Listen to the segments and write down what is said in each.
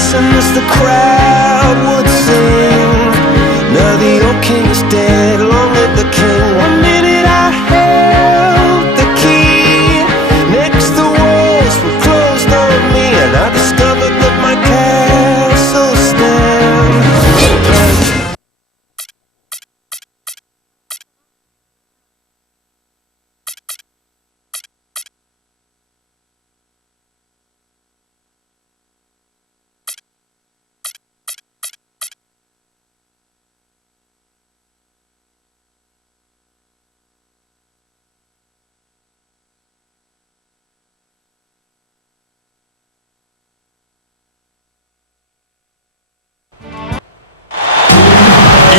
listen as the crowd would sing. Now the old king is dead, long live the king. One minute I held the key, next the walls were closed on me, and I discovered that my castle stands.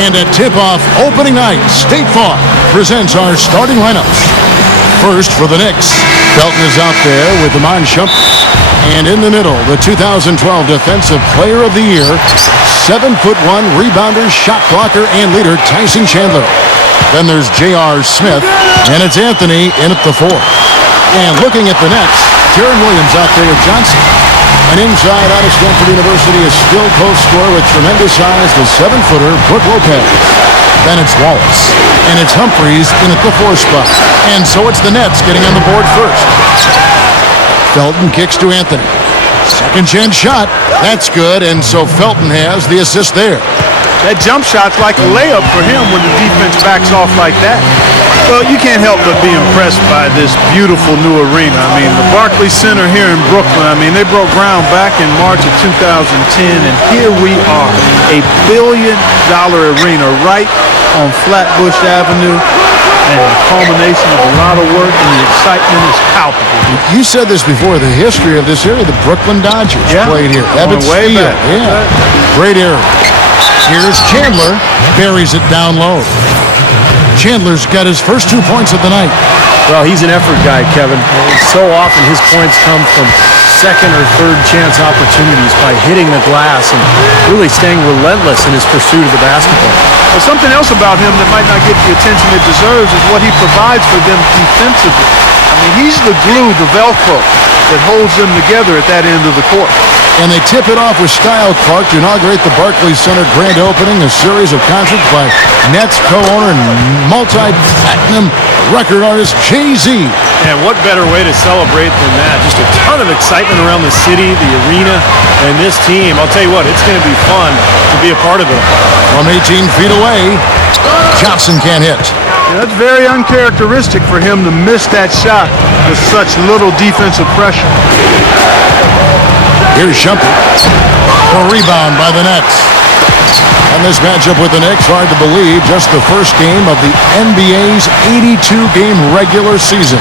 And at tip-off opening night, State Farm presents our starting lineups. First for the Knicks, Felton is out there with Iman Shumpert. And in the middle, the 2012 Defensive Player of the Year, 7'1" rebounder, shot blocker, and leader Tyson Chandler. Then there's J.R. Smith, and it's Anthony in at the 4. And looking at the Nets, Jaron Williams out there with Johnson. And inside, out of Stanford University, a skilled post scorer with tremendous size, the 7-footer, Brook Lopez. Then it's Wallace. And it's Humphries in at the 4 spot. And so it's the Nets getting on the board first. Felton kicks to Anthony. Second chance shot. That's good, and so Felton has the assist there. That jump shot's like a layup for him when the defense backs off like that. Well, you can't help but be impressed by this beautiful new arena. I mean, the Barclays Center here in Brooklyn, I mean, they broke ground back in March of 2010, and here we are, a $1 billion arena right on Flatbush Avenue, and the culmination of a lot of work, and the excitement is palpable. You said this before, the history of this area, the Brooklyn Dodgers played here. Ebbets way Field. back. Yeah, great area. Here's Chandler, buries it down low. Chandler's got his first 2 points of the night. Well, he's an effort guy, Kevin. So often his points come from second or third chance opportunities by hitting the glass and really staying relentless in his pursuit of the basketball. Well, something else about him that might not get the attention it deserves is what he provides for them defensively. I mean, he's the glue, the Velcro that holds them together at that end of the court. And they tip it off with Kyle Clark to inaugurate the Barclays Center grand opening, a series of concerts by Nets co-owner and multi-platinum record artist Jay-Z. And what better way to celebrate than that? Just a ton of excitement around the city, the arena, and this team. I'll tell you what, it's going to be fun to be a part of it. From 18 feet away, Johnson can't hit. Yeah, that's very uncharacteristic for him to miss that shot with such little defensive pressure. Here's Shumpert. A rebound by the Nets. And this matchup with the Knicks, hard to believe, just the first game of the NBA's 82-game regular season.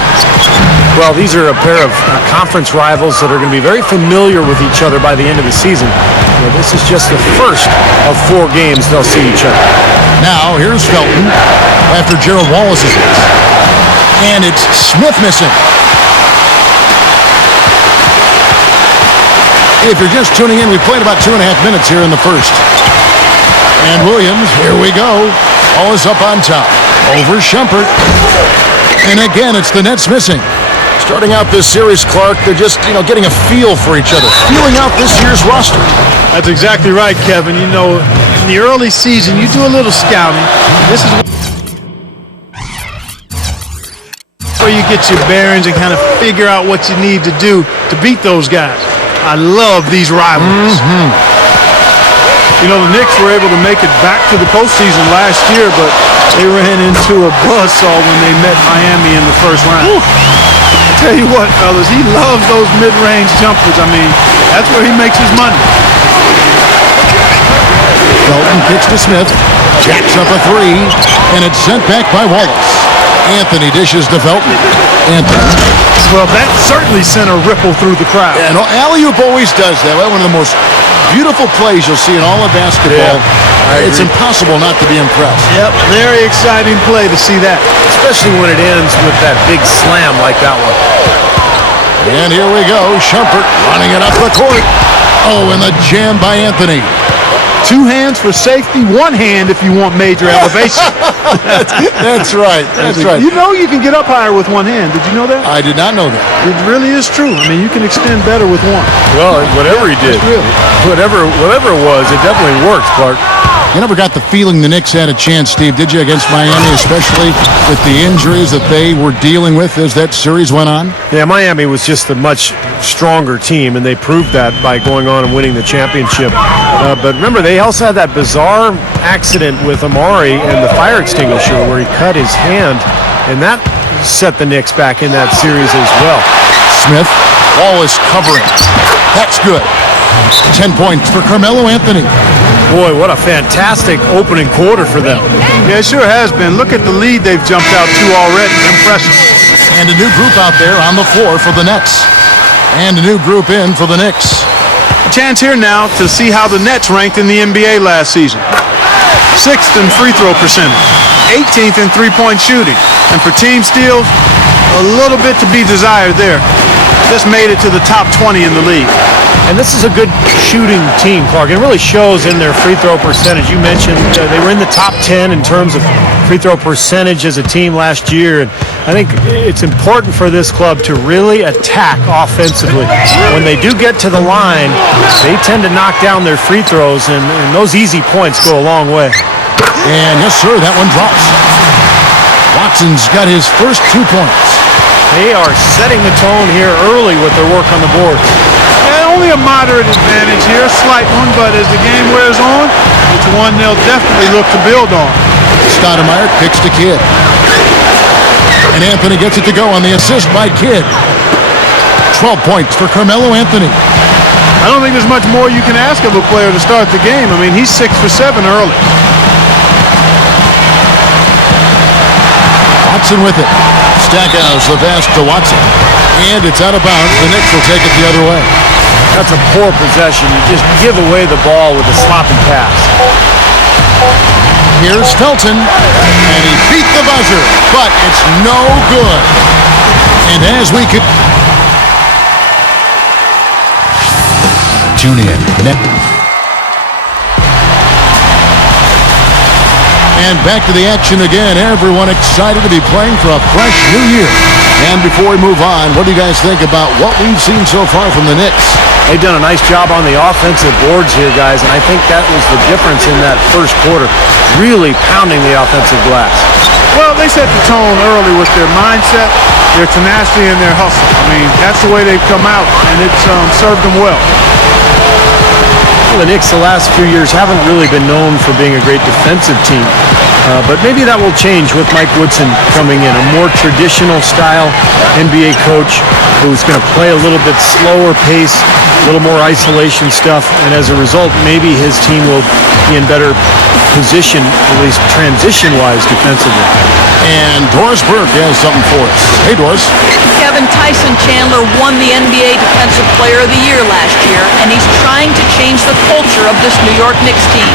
Well, these are a pair of conference rivals that are going to be very familiar with each other by the end of the season. Well, this is just the first of 4 games they'll see each other. Now, here's Felton after Gerald Wallace's hit. And it's Smith missing. If you're just tuning in, we played about 2.5 minutes here in the first. And Williams, here we go. Ball is up on top. Over Shumpert. And again, it's the Nets missing. Starting out this series, Clark, they're just, getting a feel for each other. Feeling out this year's roster. That's exactly right, Kevin. In the early season, you do a little scouting. This is where you get your bearings and kind of figure out what you need to do to beat those guys. I love these rivalries. The Knicks were able to make it back to the postseason last year, but they ran into a buzzsaw when they met Miami in the first round. I tell you what, fellas, he loves those mid-range jumpers. I mean, that's where he makes his money. Felton kicks to Smith, jacks up a 3, and it's sent back by Wallace. Anthony dishes to Felton. Anthony. Well, that certainly sent a ripple through the crowd. And alley-oop always does that. One of the most beautiful plays you'll see in all of basketball. Yeah, it's impossible not to be impressed. Yep, very exciting play to see that. Especially when it ends with that big slam like that one. And here we go. Shumpert running it up the court. Oh, and the jam by Anthony. 2 hands for safety, 1 hand if you want major elevation. That's right. That's right. You know you can get up higher with 1 hand. Did you know that? I did not know that. It really is true. I mean, you can extend better with 1. Well, whatever he did, whatever it was, it definitely worked, Clark. You never got the feeling the Knicks had a chance, Steve, did you, against Miami, especially with the injuries that they were dealing with as that series went on? Yeah, Miami was just a much stronger team, and they proved that by going on and winning the championship. But remember, they also had that bizarre accident with Amari and the fire extinguisher where he cut his hand, and that set the Knicks back in that series as well. Smith, Wallace covering. That's good. 10 points for Carmelo Anthony. Boy, what a fantastic opening quarter for them. Yeah, it sure has been. Look at the lead they've jumped out to already. Impressive. And a new group out there on the floor for the Nets. And a new group in for the Knicks. A chance here now to see how the Nets ranked in the NBA last season. 6th in free throw percentage, 18th in three-point shooting. And for team steals, a little bit to be desired there. Just made it to the top 20 in the league. And this is a good shooting team, Clark. It really shows in their free throw percentage. You mentioned they were in the top 10 in terms of free throw percentage as a team last year. And I think it's important for this club to really attack offensively. When they do get to the line, they tend to knock down their free throws, and those easy points go a long way. And yes, sir, that one drops. Watson's got his first 2 points. They are setting the tone here early with their work on the board. Yeah, only a moderate advantage here, a slight one, but as the game wears on, it's one they'll definitely look to build on. Stoudemire kicks to Kidd. And Anthony gets it to go on the assist by Kidd. 12 points for Carmelo Anthony. I don't think there's much more you can ask of a player to start the game. I mean, he's 6 for 7 early. Watson with it. Stackhouse the pass to Watson. And it's out of bounds. The Knicks will take it the other way. That's a poor possession. You just give away the ball with a sloppy pass. Here's Felton. And he beat the buzzer. But it's no good. And as we could... Tune in. And back to the action again. Everyone excited to be playing for a fresh new year. And before we move on, what do you guys think about what we've seen so far from the Knicks? They've done a nice job on the offensive boards here, guys, and I think that was the difference in that first quarter, really pounding the offensive glass. Well, they set the tone early with their mindset, their tenacity, and their hustle. I mean, that's the way they've come out, and it's served them well. The Knicks the last few years haven't really been known for being a great defensive team, but maybe that will change with Mike Woodson coming in, a more traditional style NBA coach who's going to play a little bit slower pace, a little more isolation stuff, and as a result, maybe his team will be in better position, at least transition-wise, defensively. And Doris Burke has something for us. Hey, Doris. Kevin, Tyson Chandler won the NBA Defensive Player of the Year last year, and he's trying to change the culture of this New York Knicks team.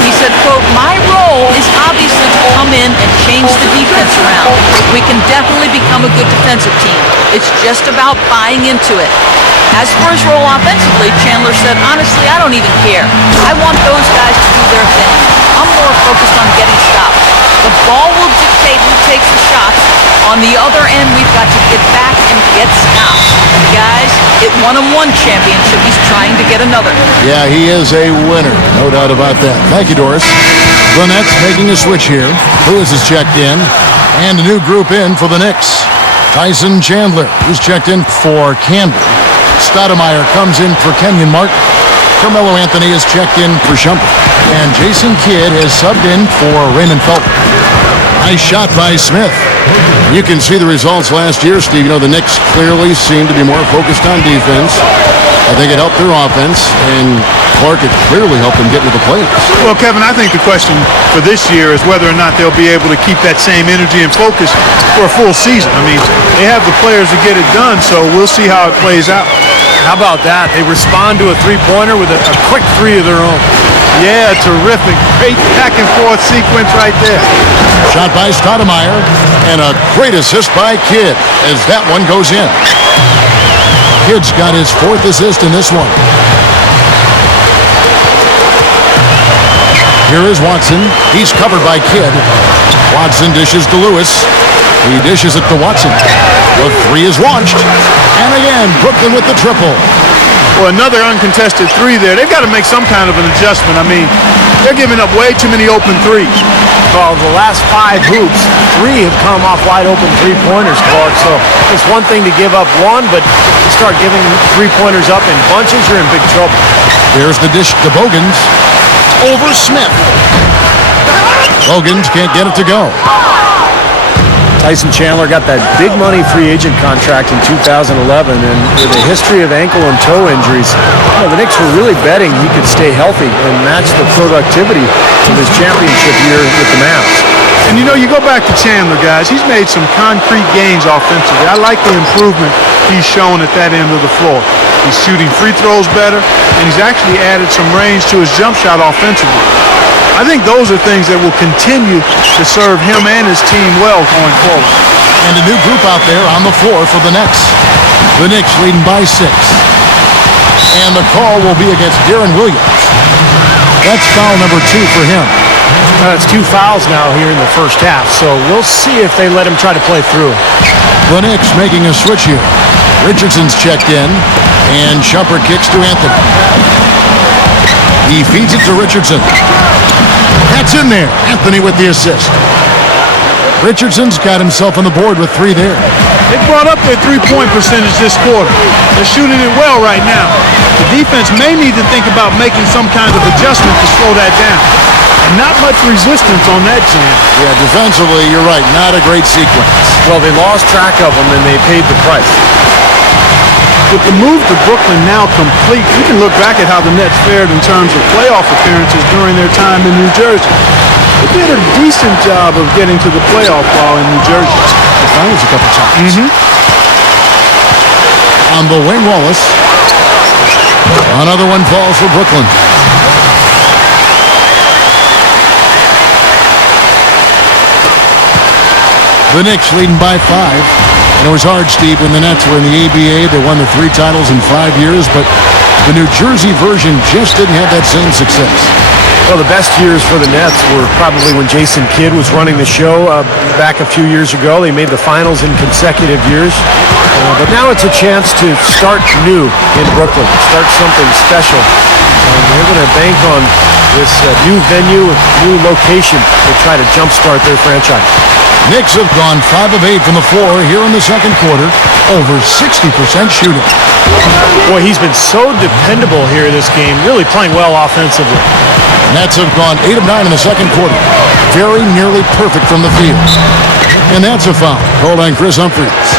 He said, quote, "My role is obviously to come in and change the defense around. We can definitely become a good defensive team. It's just about buying into it." As for his role offensively, Chandler said, "Honestly, I don't even care. I want those guys to do their thing. I'm more focused on getting stops. The ball will dictate who takes the shots. On the other end, we've got to get back and get stops. Guys, it won him one championship. He's trying to get another." Yeah, he is a winner. No doubt about that. Thank you, Doris. The Nets making a switch here. Lewis is checked in. And a new group in for the Knicks. Tyson Chandler, who's checked in for Camden. Stoudemire comes in for Kenyon Martin. Carmelo Anthony is checked in for Shumpert. And Jason Kidd has subbed in for Raymond Felton. Nice shot by Smith. You can see the results last year, Steve. You know, the Knicks clearly seem to be more focused on defense. I think it helped their offense, and Clark, it clearly helped them get into the playoffs. Well, Kevin, I think the question for this year is whether or not they'll be able to keep that same energy and focus for a full season. I mean, they have the players to get it done, so we'll see how it plays out. How about that? They respond to a three-pointer with a quick three of their own. Yeah, terrific. Great back-and-forth sequence right there. Shot by Stoudemire, and a great assist by Kidd as that one goes in. Kidd's got his 4th assist in this one. Here is Watson. He's covered by Kidd. Watson dishes to Lewis. He dishes it to Watson. The three is launched. And again, Brooklyn with the triple. Well, another uncontested three there. They've got to make some kind of an adjustment. I mean, they're giving up way too many open threes. Well, the last 5 hoops, 3 have come off wide open three-pointers, Clark. So it's one thing to give up one, but you start giving three-pointers up in bunches, you're in big trouble. Here's the dish to Bogans. Over Smith. Bogans can't get it to go. Tyson Chandler got that big money free agent contract in 2011, and with a history of ankle and toe injuries, the Knicks were really betting he could stay healthy and match the productivity of his championship year with the Mavs. And you go back to Chandler, guys. He's made some concrete gains offensively. I like the improvement he's shown at that end of the floor. He's shooting free throws better, and he's actually added some range to his jump shot offensively. I think those are things that will continue to serve him and his team well going forward. And a new group out there on the floor for the Nets. The Knicks leading by 6. And the call will be against Darren Williams. That's foul number 2 for him. It's 2 fouls now here in the first half, so we'll see if they let him try to play through. The Knicks making a switch here. Richardson's checked in, and Shumpert kicks to Anthony. He feeds it to Richardson. That's in there. Anthony with the assist. Richardson's got himself on the board with 3 there. They brought up their three-point percentage this quarter. They're shooting it well right now. The defense may need to think about making some kind of adjustment to slow that down. And not much resistance on that jam. Yeah, defensively, you're right. Not a great sequence. Well, they lost track of him, and they paid the price. With the move to Brooklyn now complete, we can look back at how the Nets fared in terms of playoff appearances during their time in New Jersey. They did a decent job of getting to the playoff while in New Jersey. The finals a couple times. On the wing, Wallace. Another one falls for Brooklyn. The Knicks leading by 5. And it was hard, Steve, when the Nets were in the ABA. They won the 3 titles in 5 years, but the New Jersey version just didn't have that same success. Well, the best years for the Nets were probably when Jason Kidd was running the show back a few years ago. They made the finals in consecutive years. But now it's a chance to start new in Brooklyn, start something special. And they're going to bank on this new venue, new location to try to jumpstart their franchise. Knicks have gone 5 of 8 from the floor here in the second quarter, over 60% shooting. Boy, he's been so dependable here this game, really playing well offensively. Nets have gone 8 of 9 in the second quarter, very nearly perfect from the field. And that's a foul called on Chris Humphries.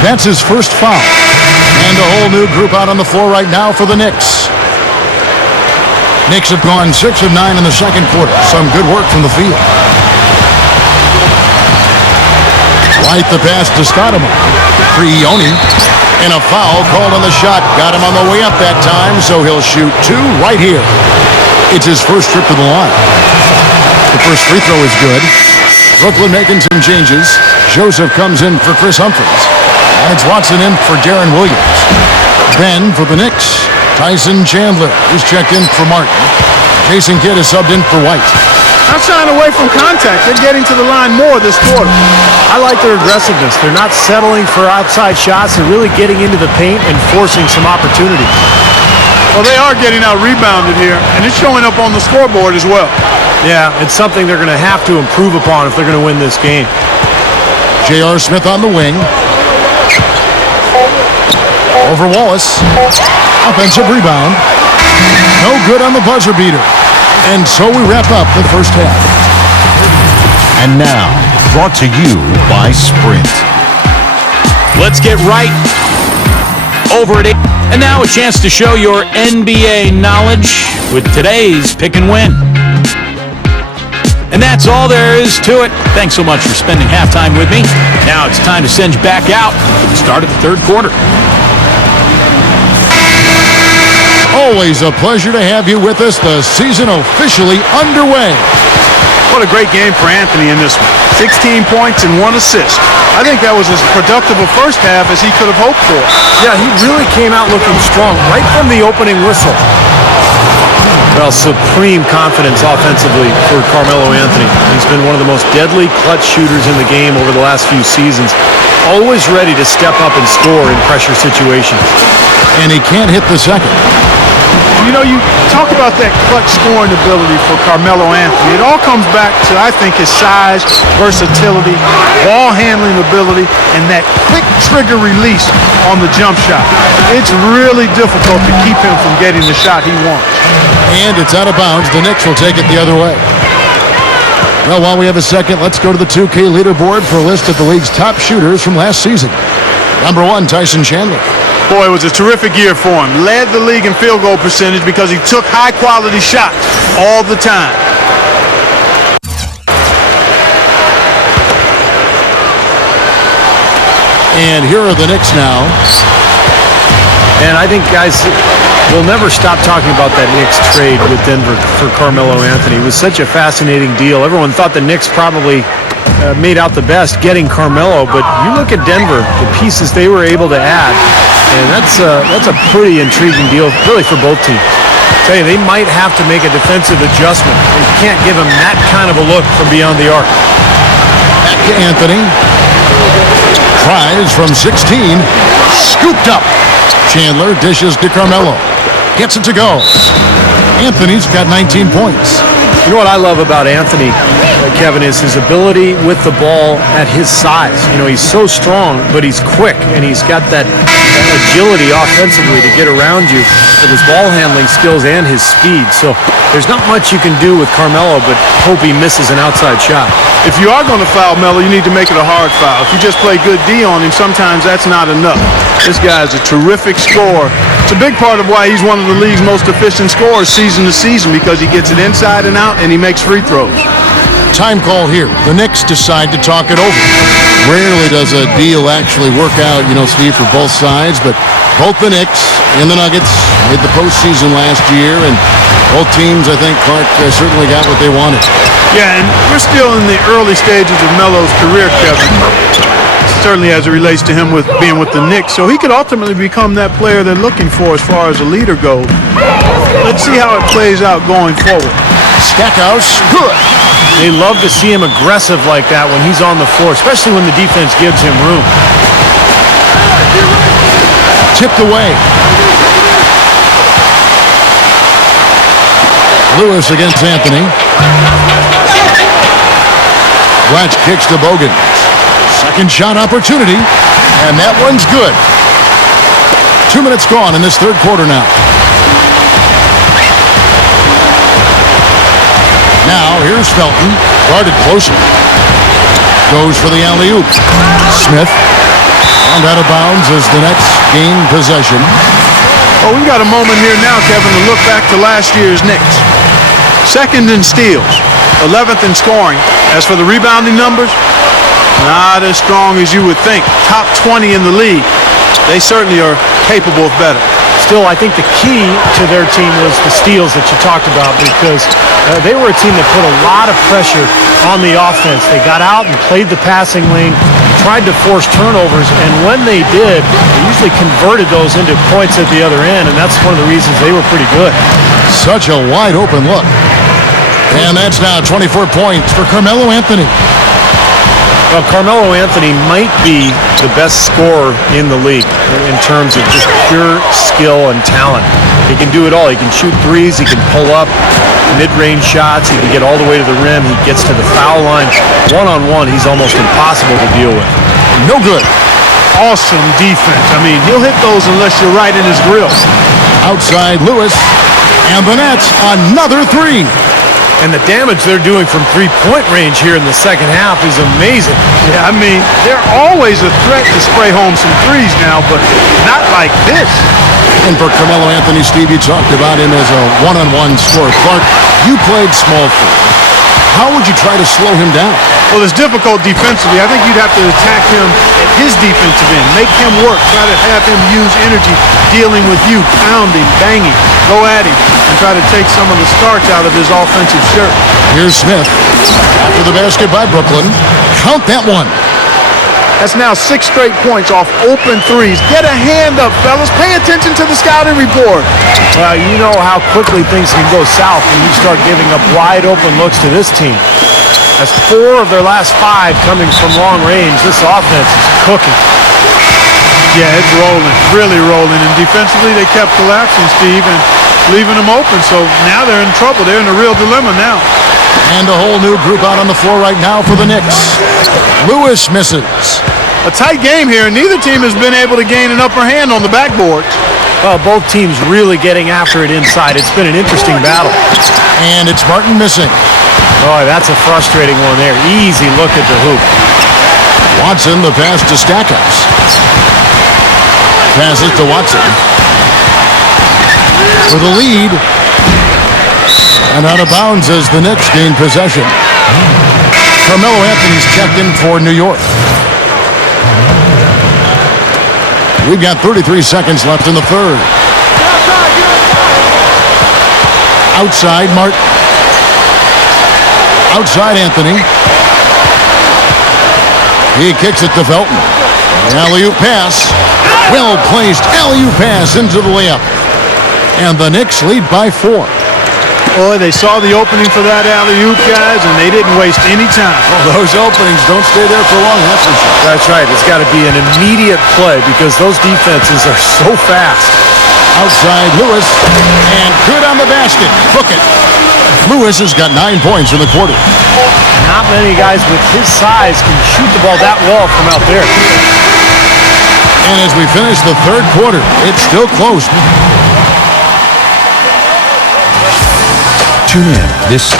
That's his first foul. And a whole new group out on the floor right now for the Knicks. Knicks have gone 6 of 9 in the second quarter. Some good work from the field. White the pass to Stoudemire. Prioni. And a foul called on the shot. Got him on the way up that time, so he'll shoot 2 right here. It's his first trip to the line. The first free throw is good. Brooklyn making some changes. Joseph comes in for Chris Humphries. And it's Watson in for Darren Williams. Ben for the Knicks. Tyson Chandler is checked in for Martin. Jason Kidd is subbed in for White. Not shying away from contact. They're getting to the line more this quarter. I like their aggressiveness. They're not settling for outside shots. They're really getting into the paint and forcing some opportunity. Well, they are getting out rebounded here, and it's showing up on the scoreboard as well. Yeah, it's something they're going to have to improve upon if they're going to win this game. J.R. Smith on the wing. Over Wallace. Offensive rebound. No good on the buzzer beater. And so we wrap up the first half. And now, brought to you by Sprint. Let's get right over it. And now a chance to show your NBA knowledge with today's Pick and Win. And that's all there is to it. Thanks so much for spending halftime with me. Now it's time to send you back out for the start of the third quarter. Always a pleasure to have you with us. The season officially underway. What a great game for Anthony in this one. 16 points and 1 assist. I think that was as productive a first half as he could have hoped for. Yeah, he really came out looking strong right from the opening whistle. Well, supreme confidence offensively for Carmelo Anthony. He's been one of the most deadly clutch shooters in the game over the last few seasons. Always ready to step up and score in pressure situations. And he can't hit the second. You know, you talk about that clutch scoring ability for Carmelo Anthony. It all comes back to, I think, his size, versatility, ball handling ability, and that quick trigger release on the jump shot. It's really difficult to keep him from getting the shot he wants. And it's out of bounds. The Knicks will take it the other way. Well, while we have a second, let's go to the 2K leaderboard for a list of the league's top shooters from last season. Number 1, Tyson Chandler. Boy, it was a terrific year for him. Led the league in field goal percentage because he took high-quality shots all the time. And here are the Knicks now. And I think, guys, we'll never stop talking about that Knicks trade with Denver for Carmelo Anthony. It was such a fascinating deal. Everyone thought the Knicks probably made out the best getting Carmelo, but you look at Denver, the pieces they were able to add, and that's a pretty intriguing deal, really, for both teams. I tell you, they might have to make a defensive adjustment. They can't give him that kind of a look from beyond the arc. Back to Anthony. Tries from 16. Scooped up. Chandler dishes to Carmelo. Gets it to go. Anthony's got 19 points. You know what I love about Anthony, Kevin, is his ability with the ball at his size. You know, he's so strong, but he's quick, and he's got that agility offensively to get around you with his ball handling skills and his speed. So there's not much you can do with Carmelo, but hope he misses an outside shot. If you are going to foul Melo, you need to make it a hard foul. If you just play good D on him, sometimes that's not enough. This guy is a terrific scorer. It's a big part of why he's one of the league's most efficient scorers season to season, because he gets it inside and out and he makes free throws. Time call here. The Knicks decide to talk it over. Rarely does a deal actually work out, Steve, for both sides, but both the Knicks and the Nuggets made the postseason last year, and both teams, I think, Clark, certainly got what they wanted. Yeah, and we're still in the early stages of Melo's career, Kevin. Certainly as it relates to him with being with the Knicks. So he could ultimately become that player they're looking for as far as a leader goes. Let's see how it plays out going forward. Stackhouse, good. They love to see him aggressive like that when he's on the floor, especially when the defense gives him room. Tipped away. Lewis against Anthony. Blatch kicks to Bogan. Second shot opportunity, and that one's good. 2 minutes gone in this third quarter now. Now, here's Felton, guarded closer. Goes for the alley-oop. Smith, found out of bounds as the Nets gain possession. Well, we've got a moment here now, Kevin, to look back to last year's Knicks. Second in steals, 11th in scoring. As for the rebounding numbers, not as strong as you would think. Top 20 in the league. They certainly are capable of better. Still, I think the key to their team was the steals that you talked about, because they were a team that put a lot of pressure on the offense. They got out and played the passing lane, tried to force turnovers, and when they did, they usually converted those into points at the other end, and that's one of the reasons they were pretty good. Such a wide open look. And that's now 24 points for Carmelo Anthony. Well, Carmelo Anthony might be the best scorer in the league in terms of just pure skill and talent. He can do it all. He can shoot threes. He can pull up mid-range shots. He can get all the way to the rim. He gets to the foul line. One-on-one, he's almost impossible to deal with. No good. Awesome defense. I mean, he'll hit those unless you're right in his grill. Outside Lewis. And the Nets, another three. And the damage they're doing from three-point range here in the second half is amazing. Yeah, I mean, they're always a threat to spray home some threes now, but not like this. And for Carmelo Anthony, Steve, you talked about him as a one-on-one scorer. Clark, you played small forward. How would you try to slow him down? Well, it's difficult defensively. I think you'd have to attack him at his defensive end. Make him work. Try to have him use energy dealing with you, pounding, banging. Go at him and try to take some of the starch out of his offensive shirt. Here's Smith. After the basket by Brooklyn. Count that one. That's now 6 straight points off open threes. Get a hand up, fellas. Pay attention to the scouting report. Well, you know how quickly things can go south when you start giving up wide open looks to this team. That's 4 of their last 5 coming from long range. This offense is cooking. Yeah, it's rolling, really rolling. And defensively, they kept collapsing, Steve, and leaving them open. So now they're in trouble. They're in a real dilemma now. And a whole new group out on the floor right now for the Knicks. Lewis misses. A tight game here, and neither team has been able to gain an upper hand on the backboard. Well, both teams really getting after it inside. It's been an interesting battle. And it's Martin missing. Boy, that's a frustrating one there. Easy look at the hoop. Watson, the pass to Stackhouse. Passes to Watson. For the lead. And out of bounds as the Knicks gain possession. Carmelo Anthony's checked in for New York. We've got 33 seconds left in the third. Outside Martin. Outside Anthony. He kicks it to Felton. The alley-oop pass. Well-placed alley-oop pass into the layup. And the Knicks lead by 4. Boy, they saw the opening for that alley-oop, guys, and they didn't waste any time. Well, those openings don't stay there for long, that's for sure. That's right. It's got to be an immediate play because those defenses are so fast. Outside Lewis, and good on the basket. Book it. Lewis has got 9 points in the quarter. Not many guys with his size can shoot the ball that well from out there. And as we finish the third quarter, it's still close. Tune in this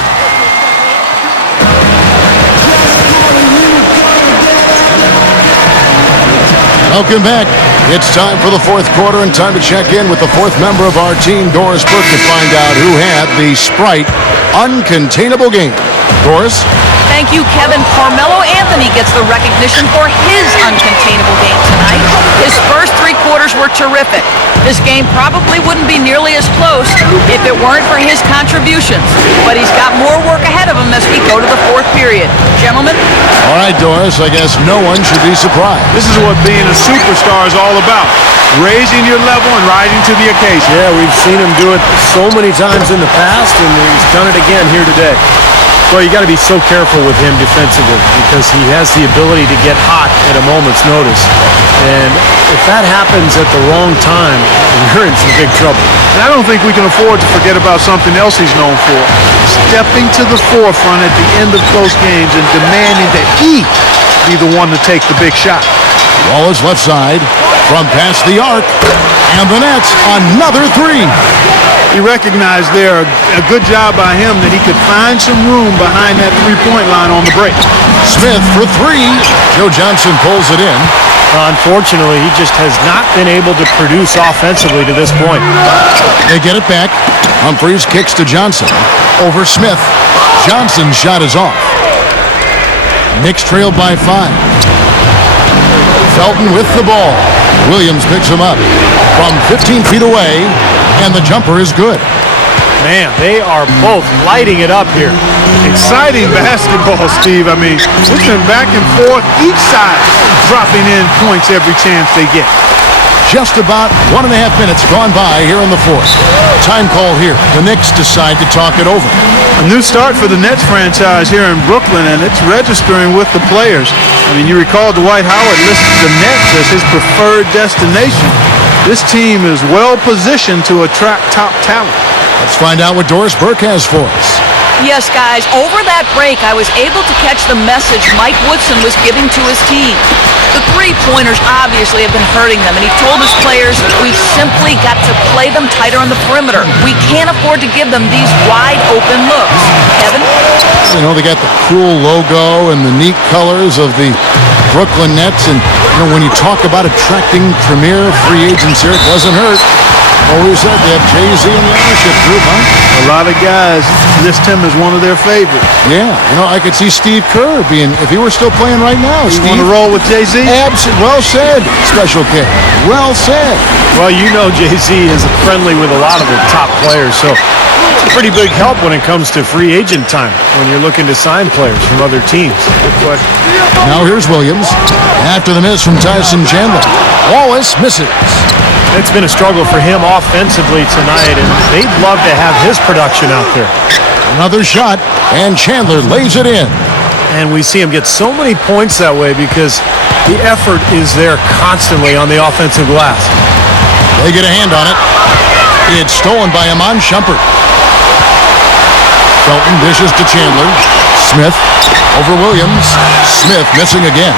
Welcome back. It's time for the fourth quarter and time to check in with the fourth member of our team, Doris Burke, to find out who had the Sprite Uncontainable game. Doris? Thank you, Kevin. Carmelo Anthony gets the recognition for his uncontainable game tonight. His first 3 quarters were terrific. This game probably wouldn't be nearly as close if it weren't for his contributions. But he's got more work ahead of him as we go to the fourth period. Gentlemen? All right, Doris, I guess no one should be surprised. This is what being a superstar is all about. Raising your level and rising to the occasion. Yeah, we've seen him do it so many times in the past, and he's done it again here today. Well, you got to be so careful with him defensively because he has the ability to get hot at a moment's notice. And if that happens at the wrong time, you're in some big trouble. And I don't think we can afford to forget about something else he's known for. Stepping to the forefront at the end of close games and demanding that he be the one to take the big shot. Wallace left side from past the arc. And the Nets, another 3. He recognized there a good job by him that he could find some room behind that three-point line on the break. Smith for 3. Joe Johnson pulls it in. Unfortunately, he just has not been able to produce offensively to this point. They get it back. Humphries kicks to Johnson. Over Smith. Johnson's shot is off. Knicks trailed by 5. Felton with the ball. Williams picks him up from 15 feet away, and the jumper is good. Man, they are both lighting it up here. Exciting basketball, Steve. I mean, it's been back and forth, each side dropping in points every chance they get. Just about 1.5 minutes gone by here in the fourth. Time call here. The Knicks decide to talk it over. A new start for the Nets franchise here in Brooklyn, and it's registering with the players. I mean, you recall Dwight Howard listed the Nets as his preferred destination. This team is well positioned to attract top talent. Let's find out what Doris Burke has for us. Yes, guys, over that break, I was able to catch the message Mike Woodson was giving to his team. The three-pointers obviously have been hurting them, and he told his players, we've simply got to play them tighter on the perimeter. We can't afford to give them these wide-open looks. Kevin? You know, they got the cool logo and the neat colors of the Brooklyn Nets, and you know, when you talk about attracting premier free agents here, it doesn't hurt. Always said they have Jay-Z in the ownership group, huh? A lot of guys list him as one of their favorites. Yeah, you know, I could see Steve Kerr being, if he were still playing right now. You Steve, want to roll with Jay-Z? Well said, Special K. Well said. Well, you know Jay-Z is friendly with a lot of the top players, so pretty big help when it comes to free agent time when you're looking to sign players from other teams. Good question. Now here's Williams. After the miss from Tyson Chandler. Wallace misses. It's been a struggle for him offensively tonight, and they'd love to have his production out there. Another shot, and Chandler lays it in. And we see him get so many points that way because the effort is there constantly on the offensive glass. They get a hand on it. It's stolen by Iman Shumpert. Felton dishes to Chandler. Smith over Williams. Smith missing again.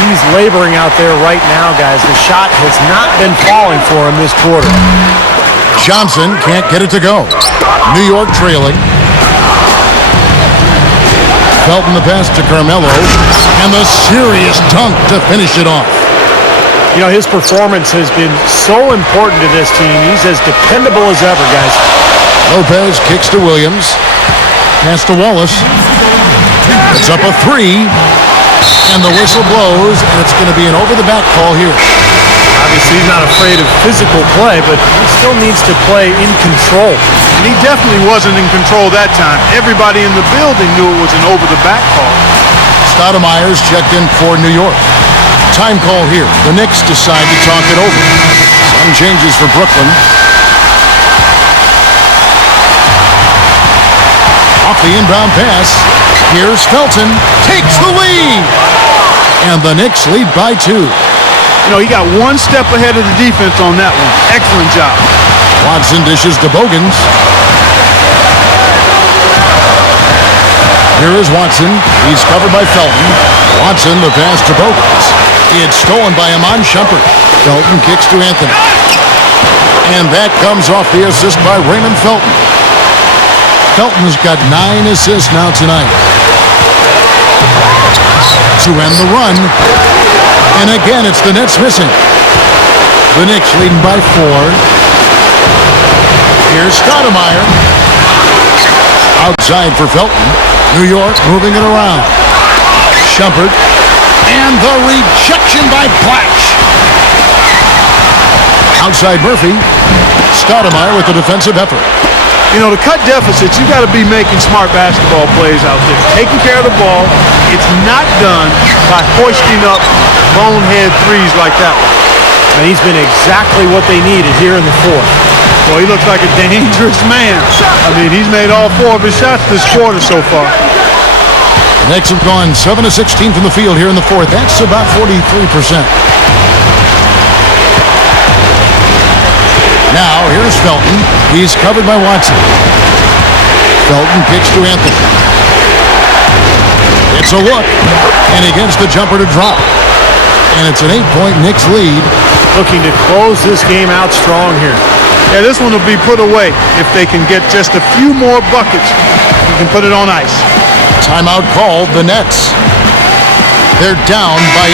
He's laboring out there right now, guys. The shot has not been falling for him this quarter. Johnson can't get it to go. New York trailing. Felton the pass to Carmelo, and the serious dunk to finish it off. You know, his performance has been so important to this team. He's as dependable as ever, guys. Lopez kicks to Williams. Pass to Wallace. It's up a three, and the whistle blows, and it's going to be an over-the-back call here. Obviously, he's not afraid of physical play, but he still needs to play in control. And he definitely wasn't in control that time. Everybody in the building knew it was an over-the-back call. Stoudemire's checked in for New York. Time call here. The Knicks decide to talk it over. Some changes for Brooklyn. Off the inbound pass. Here's Felton. Takes the lead. And the Knicks lead by 2. You know, he got one step ahead of the defense on that one. Excellent job. Watson dishes to Bogans. Here is Watson. He's covered by Felton. Watson the pass to Bogans. It's stolen by Iman Shumpert. Felton kicks to Anthony. And that comes off the assist by Raymond Felton. Felton's got 9 assists now tonight. To end the run. And again, it's the Nets missing. The Knicks leading by 4. Here's Stoudemire. Outside for Felton. New York moving it around. Shumpert. And the rejection by Platch. Outside Murphy. Stoudemire with the defensive effort. You know, to cut deficits, you got to be making smart basketball plays out there. Taking care of the ball. It's not done by hoisting up bonehead threes like that one. And he's been exactly what they needed here in the fourth. Well, he looks like a dangerous man. I mean, he's made all 4 of his shots this quarter so far. The Knicks have gone 7 of 16 from the field here in the fourth. That's about 43%. Now, here's Felton. He's covered by Watson. Felton kicks to Anthony. It's a look, and he gets the jumper to drop. And it's an 8-point Knicks lead. Looking to close this game out strong here. Yeah, this one will be put away if they can get just a few more buckets. You can put it on ice. Timeout called, the Nets. They're down by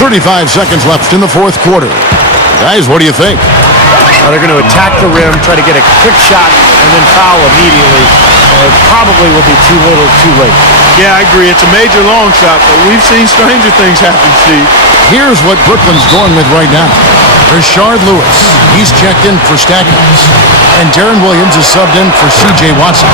8. 35 seconds left in the fourth quarter. Guys, what do you think? Now they're going to attack the rim, try to get a quick shot, and then foul immediately. It probably will be too little, too late. Yeah, I agree. It's a major long shot, but we've seen stranger things happen, Steve. Here's what Brooklyn's going with right now. Rashard Lewis, he's checked in for Stackhouse. And Darren Williams is subbed in for C.J. Watson.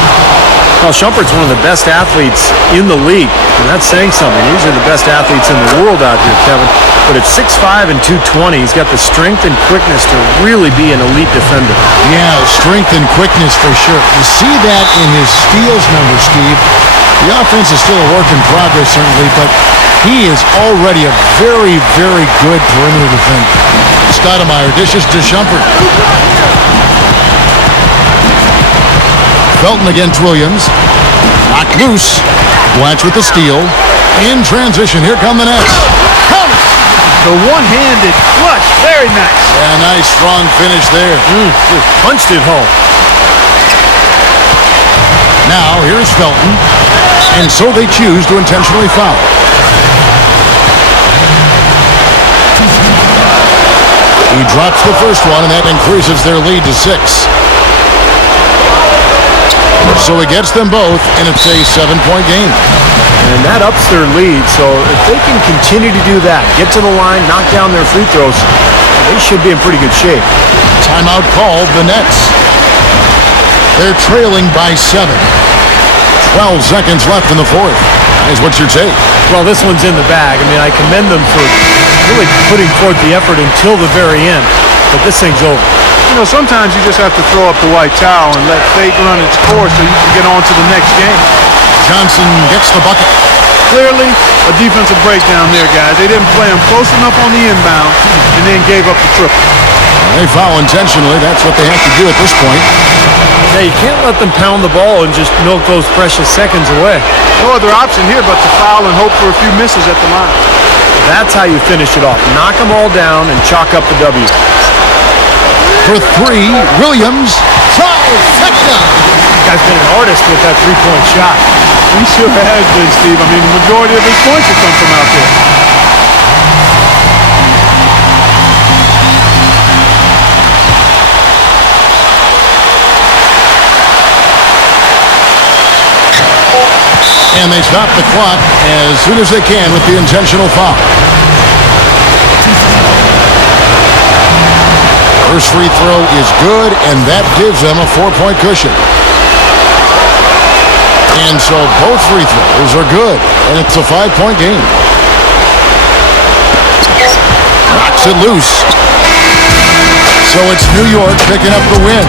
Well, Shumpert's one of the best athletes in the league, and that's saying something. These are the best athletes in the world out here, Kevin. But at 6'5" and 220, he's got the strength and quickness to really be an elite defender. Yeah, strength and quickness for sure. You see that in his steals number, Steve. The offense is still a work in progress, certainly, but he is already a very, very good perimeter defender. Stoudemire dishes to Shumpert. Felton against Williams. Knocked loose. Blatch with the steal. In transition, here come the Nets. The one-handed flush, very nice. Yeah, nice, strong finish there. Just punched it home. Now, here's Felton. And so they choose to intentionally foul. He drops the first one, and that increases their lead to 6. So he gets them both, and it's a 7-point game. And that ups their lead, so if they can continue to do that, get to the line, knock down their free throws, they should be in pretty good shape. Timeout called, the Nets. They're trailing by 7. 12 seconds left in the fourth. Guys, what's your take? Well, this one's in the bag. I mean, I commend them for really putting forth the effort until the very end. But this thing's over. You know, sometimes you just have to throw up the white towel and let fate run its course so you can get on to the next game. Johnson gets the bucket. Clearly, a defensive breakdown there, guys. They didn't play him close enough on the inbound and then gave up the triple. They foul intentionally. That's what they have to do at this point. Yeah, you can't let them pound the ball and just milk those precious seconds away. No other option here but to foul and hope for a few misses at the line. That's how you finish it off. Knock them all down and chalk up the W. For 3, Williams. Trifecta. Guy's been an artist with that three-point shot. He sure has been, Steve. I mean, the majority of his points have come from out there. And they stop the clock as soon as they can with the intentional foul. First free throw is good, and that gives them a 4-point cushion. And so both free throws are good, and it's a 5-point game. Knocks it loose. So it's New York picking up the win.